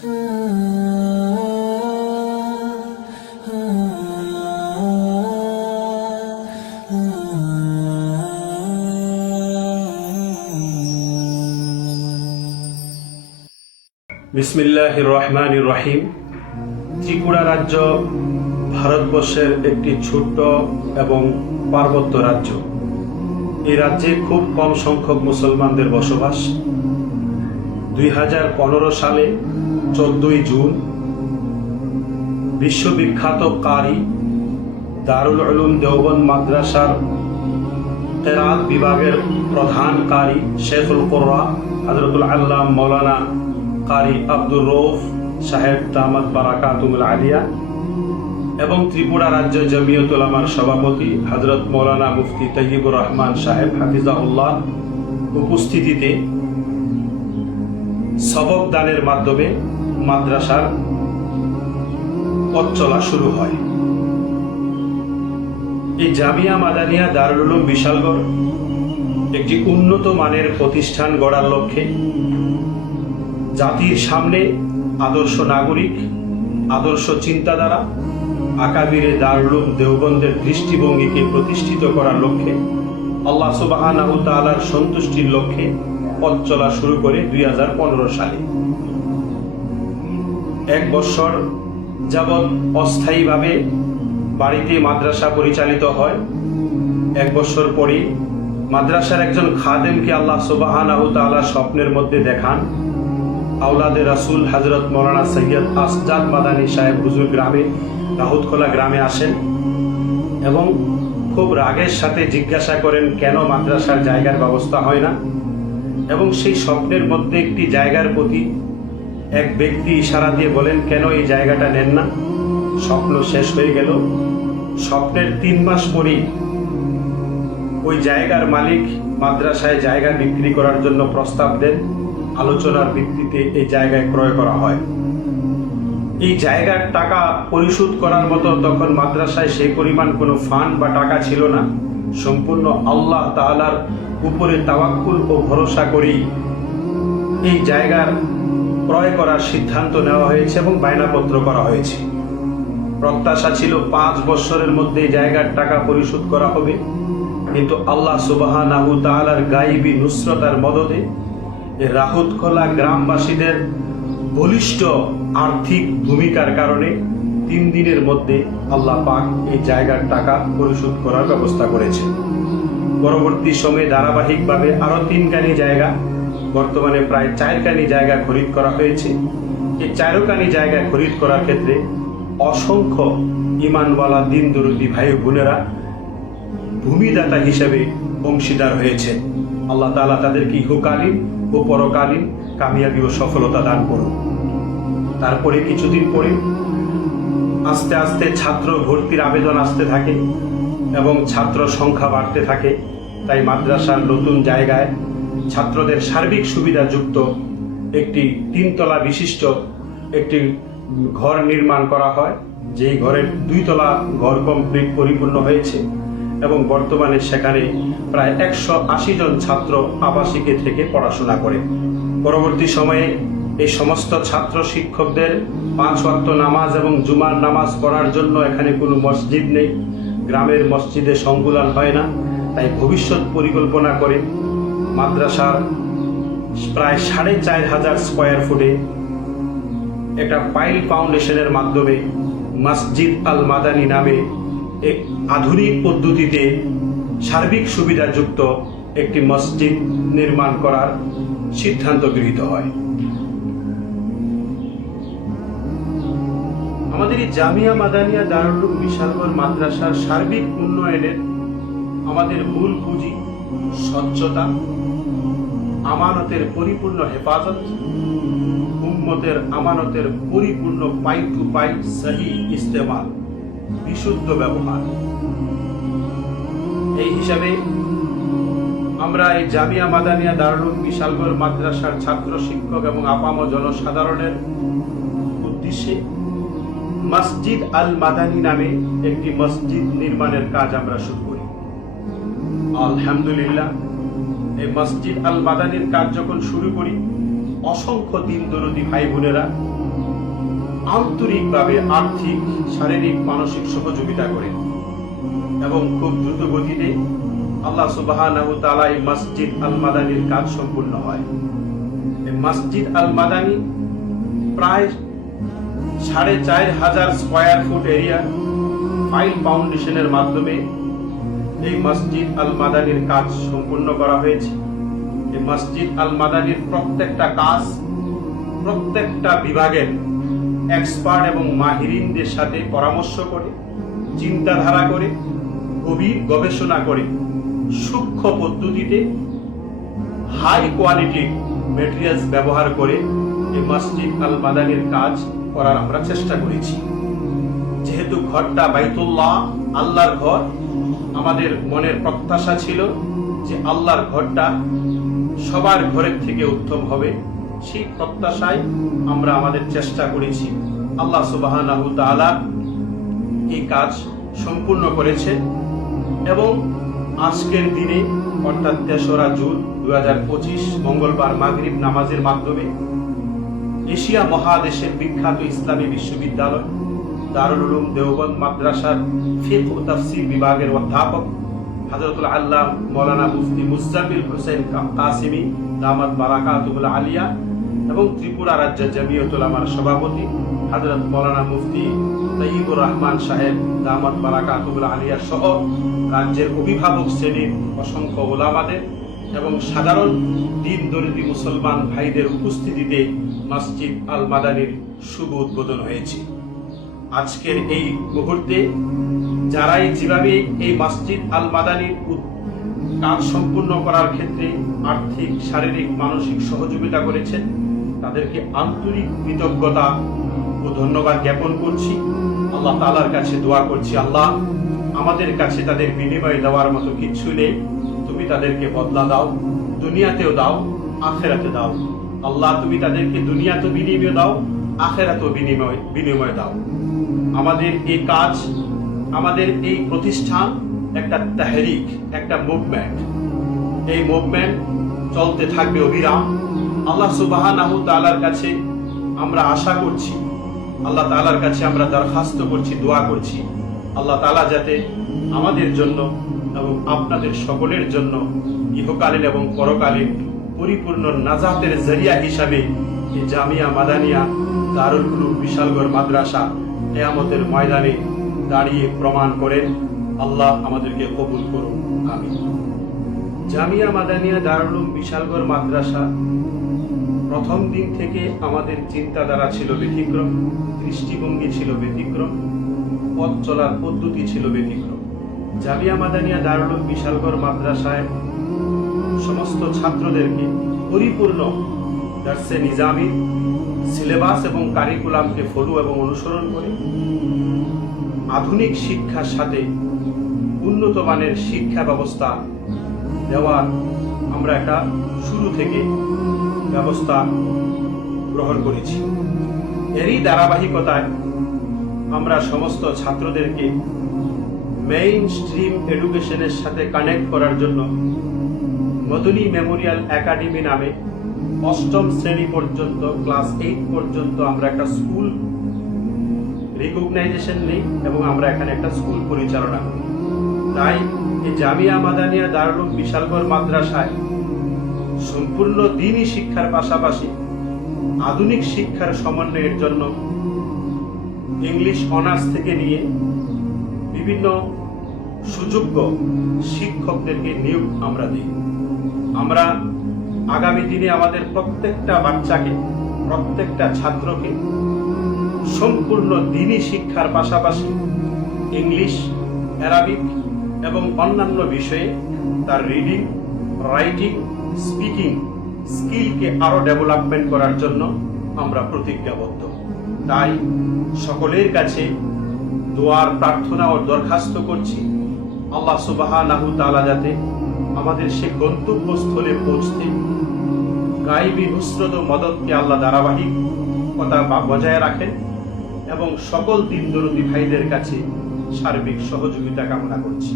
বিসমিল্লাহির রহমানির রহিম। ত্রিপুরা রাজ্য ভারতবর্ষের একটি ছোট্ট এবং পার্বত্য রাজ্য। এই রাজ্যে খুব কম সংখ্যক মুসলমানদের বসবাস। 2015 সালে 14 জুন বিশ্ববিখ্যাত কারি দারুল উলুম দেওবন্দ মাদ্রাসার কেরাত বিভাগের প্রধান কারি শেখুল কুররা হযরতুল আল্লাম মাওলানা কারি আব্দুর রউফ সাহেব দামাত বারাকাতুহুল আলিয়া এবং ত্রিপুরা রাজ্য জমিয়ত উলামার সভাপতি হযরত মাওলানা মুফতি তৈয়বুর রহমান সাহেব হাফিজাহুল্লাহ উপস্থিতিতে সবক দানের মাধ্যমে মাদ্রাসার পথ চলা শুরু হয়। এই জামিয়া মাদানিয়া দারুল উলুম বিশালগড় একটি উন্নত মানের প্রতিষ্ঠান গড়ার লক্ষ্যে জাতির সামনে আদর্শ নাগরিক, আদর্শ চিন্তাধারা, আকাবিরে দারুল উলুম দেওবন্দের দৃষ্টিভঙ্গিকে প্রতিষ্ঠিত করার লক্ষ্যে আল্লাহ সুবহানাহু ওয়া তাআলার সন্তুষ্টির লক্ষ্যে পথ চলা শুরু করে 2015 সালে। 1 বছর যাবৎ অস্থায়ীভাবে বাড়িতে মাদ্রাসা পরিচালিত হয়। 1 বছর পরে মাদ্রাসার একজন খাদেমকে আল্লাহ সুবহানাহু ওয়া তাআলা স্বপ্নের মধ্যে দেখান। আওলাদে রাসূল হযরত মাওলানা সৈয়দ আসজাদ মাদানী সাহেব হুজুর গ্রামে রাহুতখোলা গ্রামে আসেন এবং খুব রাগের সাথে জিজ্ঞাসা করেন কেন মাদ্রাসার জায়গার ব্যবস্থা হয় না, এবং সেই স্বপ্নের মধ্যে একটি জায়গার প্রতি এক ব্যক্তি ইশারা দিয়ে বলেন কেন এই জায়গাটা নেন না। স্বপ্ন শেষ হয়ে গেল। স্বপ্নের 3 মাস পরেই ওই জায়গার মালিক মাদ্রাসায় জায়গা বিক্রি করার জন্য প্রস্তাব দেন। আলোচনার ভিত্তিতে এই জায়গায় ক্রয় করা হয়। এই জায়গার টাকা পরিশোধ করার মতো তখন মাদ্রাসায় সেই পরিমাণ কোনো ফান্ড বা টাকা ছিল না। সম্পূর্ণ আল্লাহ তাআলার উপরে তাওয়াক্কুল ও ভরসা করেই এই জায়গার ক্রয় করার সিদ্ধান্ত নেওয়া হয়েছে এবং বায়নাপত্র করা হয়েছে। প্রত্যাশা ছিল 5 বছরের মধ্যে জায়গার টাকা পরিশোধ করা হবে, কিন্তু আল্লাহ সুবহানাহু ওয়া তাআলার গায়বী নুসরতার মদদে রাহুতখোলা গ্রামবাসীদের বলিষ্ঠ আর্থিক ভূমিকার কারণে 3 দিনের মধ্যে আল্লাহ পাক এই জায়গার টাকা পরিশোধ করার ব্যবস্থা করেছে। পরবর্তী সময়ে ধারাবাহিকভাবে আরো 3 কানি জায়গা, বর্তমানে প্রায় 4 কানি জায়গা খরিদ করা হয়েছে। এই 4 কানি জায়গা খরিদ করার ক্ষেত্রে অসংখ্য ইমানওয়ালা দিন দরদি ভাই বোনেরা ভূমিদাতা হিসেবে অংশীদার হয়েছে। আল্লাহ তাআলা তাদেরকে ইহকালীন ও পরকালীন কামিয়াবি ও সফলতা দান করুন। তারপরে কিছুদিন পরে আস্তে আস্তে ছাত্র ভর্তির আবেদন আসতে থাকে এবং ছাত্র সংখ্যা বাড়তে থাকে। তাই মাদ্রাসার নতুন জায়গায় ছাত্রদের সার্বিক সুবিধাযুক্ত একটি 3 তলা বিশিষ্ট একটি ঘর নির্মাণ করা হয়। যেই ঘরের 2 তলা ঘর কমপ্লিট পরিপূর্ণ হয়েছে এবং বর্তমানে সেখানে প্রায় 180 জন ছাত্র আবাসিকে থেকে পড়াশোনা করে। পরবর্তী সময়ে এই সমস্ত ছাত্র শিক্ষকদের 5 ওয়াক্ত নামাজ এবং জুমার নামাজ পড়ার জন্য এখানে কোনো মসজিদ নেই। গ্রামের মসজিদে সংকুলান হয় না। তাই ভবিষ্যৎ পরিকল্পনা করে মাদ্রাসার প্রায় 4,500 স্কয়ার ফুটে একটা পাইল ফাউন্ডেশনের মাধ্যমে মসজিদ আল মাদানী নামে এক আধুনিক পদ্ধতিতে সার্বিক সুবিধাযুক্ত একটি মসজিদ নির্মাণ করার সিদ্ধান্ত গৃহীত হয়। আমাদের এই জামিয়া মাদানিয়া দারুল উলুম বিশালগড় মাদ্রাসার সার্বিক উন্নয়নের আমাদের মূল পুঁজি স্বচ্ছতা, আমানতের পরিপূর্ণ হেফাজত, উম্মতের আমানতের পরিপূর্ণ পাই টু পাই সহি ইস্তেমাল, বিশুদ্ধ ব্যবহার। এই হিসাবে আমরা এই জামিয়া মাদানিয়া দারুল উলুম বিশালগড় মাদ্রাসার ছাত্র শিক্ষক এবং আপাম জনসাধারণের উদ্দেশ্যে মসজিদ আল মাদানী নামে একটি মসজিদ নির্মাণের কাজ আমরা শুরু করি। আলহামদুলিল্লাহ, এই মসজিদ আল মাদানীর কাজ যখন শুরু করি অসংখ্য দিন দরদি ভাই বোনেরা আন্তরিকভাবে আর্থিক, শারীরিক, মানসিক সহযোগিতা করেন এবং খুব দ্রুত গতিতে আল্লাহ সুবহানাহু ওয়া তাআলা এই মসজিদ আল মাদানির কাজ সম্পূর্ণ হয়। এই মসজিদ আল মাদানি প্রায় ৪,৫০০ স্কয়ার ফুট এরিয়া ফাইল ফাউন্ডেশনের মাধ্যমে এই মসজিদ আল মাদানির কাজ সম্পূর্ণ করা হয়েছে। এই মসজিদ আল মাদানির প্রত্যেকটা কাজ প্রত্যেকটা বিভাগের এক্সপার্ট এবং মাহিরিনদের সাথে পরামর্শ করে, চিন্তাধারা করে, গভীর গবেষণা করে, সূক্ষ্ম পদ্ধতিতে হাই কোয়ালিটি মেটেরিয়ালস ব্যবহার করে এই মসজিদ আল মাদানির কাজ করার আমরা চেষ্টা করেছি। যেহেতু ঘরটা বাইতুল্লাহ, আল্লাহর ঘর, আমাদের মনের প্রত্যাশা ছিল যে আল্লাহর ঘরটা সবার ঘরের থেকে উত্তম হবে। সেই প্রত্যাশায় আমরা আমাদের চেষ্টা করেছি। আল্লাহ সুবহানাহু ওয়া তাআলা এই কাজ সম্পূর্ণ করেছে এবং আজকের দিনে অর্থাৎ ৩রা জুন ২০২৫ মঙ্গলবার মাগরিব নামাজের মাধ্যমে এশিয়া মহাদেশের বিখ্যাত ইসলামী বিশ্ববিদ্যালয় দারুল উলুম দেওবন্দ মাদ্রাসার ফিকহ ও তাফসীর বিভাগের অধ্যাপক হযরতুল আল্লাহ মাওলানা মুফতি মুজাম্মিল হোসেন কাসিমি দামাত বারাকাতুহুল আলিয়া এবং ত্রিপুরা রাজ্য জমিয়ত উলামার সভাপতি হযরত মাওলানা মুফতি তৈয়বুর রহমান সাহেব দামাত বারাকাতুহুল আলিয়া সহ রাজ্যের অভিভাবক শ্রেণীর অসংখ্য ওলামাদের এবং সাধারণ দিন দরিদ্র মুসলমান ভাইদের উপস্থিতিতে মসজিদ আল মাদানির শুভ উদ্বোধন হয়েছে। আজকের এই মুহূর্তে যারাই যেভাবে এই মসজিদ আল মাদানির কাজ সম্পূর্ণ করার ক্ষেত্রে আর্থিক, শারীরিক, মানসিক সহযোগিতা করেছেন তাদেরকে আন্তরিক কৃতজ্ঞতা ও ধন্যবাদ জ্ঞাপন করছি। আল্লাহ তাআলার কাছে দোয়া করছি, আল্লাহ আমাদের কাছে তাদের বিনিময় দেওয়ার মতো কিছু নেই, তুমি তাদেরকে বদলা দাও, দুনিয়াতেও দাও, আখেরাতে দাও। আল্লাহ তুমি তাদেরকে দুনিয়াতে বিনিময় দাও, আখেরাতেও বিনিময় দাও। আমাদের এই কাজ, আমাদের এই প্রতিষ্ঠান একটা তাহরিক, একটা মুভমেন্ট। এই মুভমেন্ট চলতে থাকবে অবিরাম। আল্লাহ সুবহানাহু ওয়া তাআলার কাছে আমরা আশা করছি, আল্লাহ তাআলার কাছে আমরা দরখাস্ত করছি, দোয়া করছি, আল্লাহ তাআলা যাতে আমাদের জন্য এবং আপনাদের সকলের জন্য ইহকালীন এবং পরকালীন পরিপূর্ণ নাজাতের জরিয়া হিসাবে এই জামিয়া মাদানিয়া দারুল উলুম বিশালগড় মাদ্রাসা কিয়ামতের ময়দানে দাঁড়িয়ে প্রমাণ করেন। আল্লাহ আমাদেরকে কবুল করুন, আমিন। জামিয়া মাদানিয়া দারুল উলুম বিশালগড় মাদ্রাসা প্রথম দিন থেকে আমাদের চিন্তাধারা ছিল ব্যতিক্রম, দৃষ্টিভঙ্গি ছিল ব্যতিক্রম, পথ চলার পদ্ধতি ছিল ব্যতিক্রম। জামিয়া মাদানিয়া দারুল উলুম বিশালগড় মাদ্রাসায় সমস্ত ছাত্রদেরকে পরিপূর্ণ দার্সে নিজামি সিলেবাস এবং কারিকুলামকে ফলো এবং অনুসরণ করে আধুনিক শিক্ষার সাথে উন্নত মানের শিক্ষা ব্যবস্থা দেওয়ার আমরা একটা শুরু থেকে ব্যবস্থা গ্রহণ করেছি। এরই ধারাবাহিকতায় আমরা সমস্ত ছাত্রদেরকে মেইন স্ট্রিম এডুকেশনের সাথে কানেক্ট করার জন্য মদনী মেমোরিয়াল একাডেমি নামে ৮ম শ্রেণী পর্যন্ত, ক্লাস 8 পর্যন্ত আমরা একটা স্কুল রিকগনাইজেশন নেই এবং আমরা এখানে একটা স্কুল পরিচালনা করি। তাই এই জামিয়া মাদানিয়া দারুল উলুম বিশালগড় মাদ্রাসায় সম্পূর্ণ দ্বীনি শিক্ষার পাশাপাশি আধুনিক শিক্ষার সমন্বয়ের জন্য ইংলিশ অনার্স থেকে নিয়ে বিভিন্ন সুযোগ্য শিক্ষকদেরকে নিয়োগ আমরা দিই। আমরা আগামী দিনে আমাদের প্রত্যেকটা বাচ্চাকে, প্রত্যেকটা ছাত্রকে সম্পূর্ণ দ্বীনি শিক্ষার পাশাপাশি ইংলিশ, অ্যারাবিক এবং অন্যান্য বিষয়ে তার রিডিং, রাইটিং, স্পিকিং স্কিলকে আরো ডেভেলপমেন্ট করার জন্য আমরা প্রতিজ্ঞাবদ্ধ। তাই সকলের কাছে দোয়ার প্রার্থনা ও দরখাস্ত করছি, আল্লাহ সুবহানাহু ওয়া তাআলা যাতে আমাদের সে গন্তব্যস্থলে পৌঁছতে গায়বী নুসরত ও মদদকে আল্লাহ ধারাবাহিকতা বজায় রাখেন এবং সকল দিন দরদি ভাইদের কাছে সার্বিক সহযোগিতা কামনা করছি।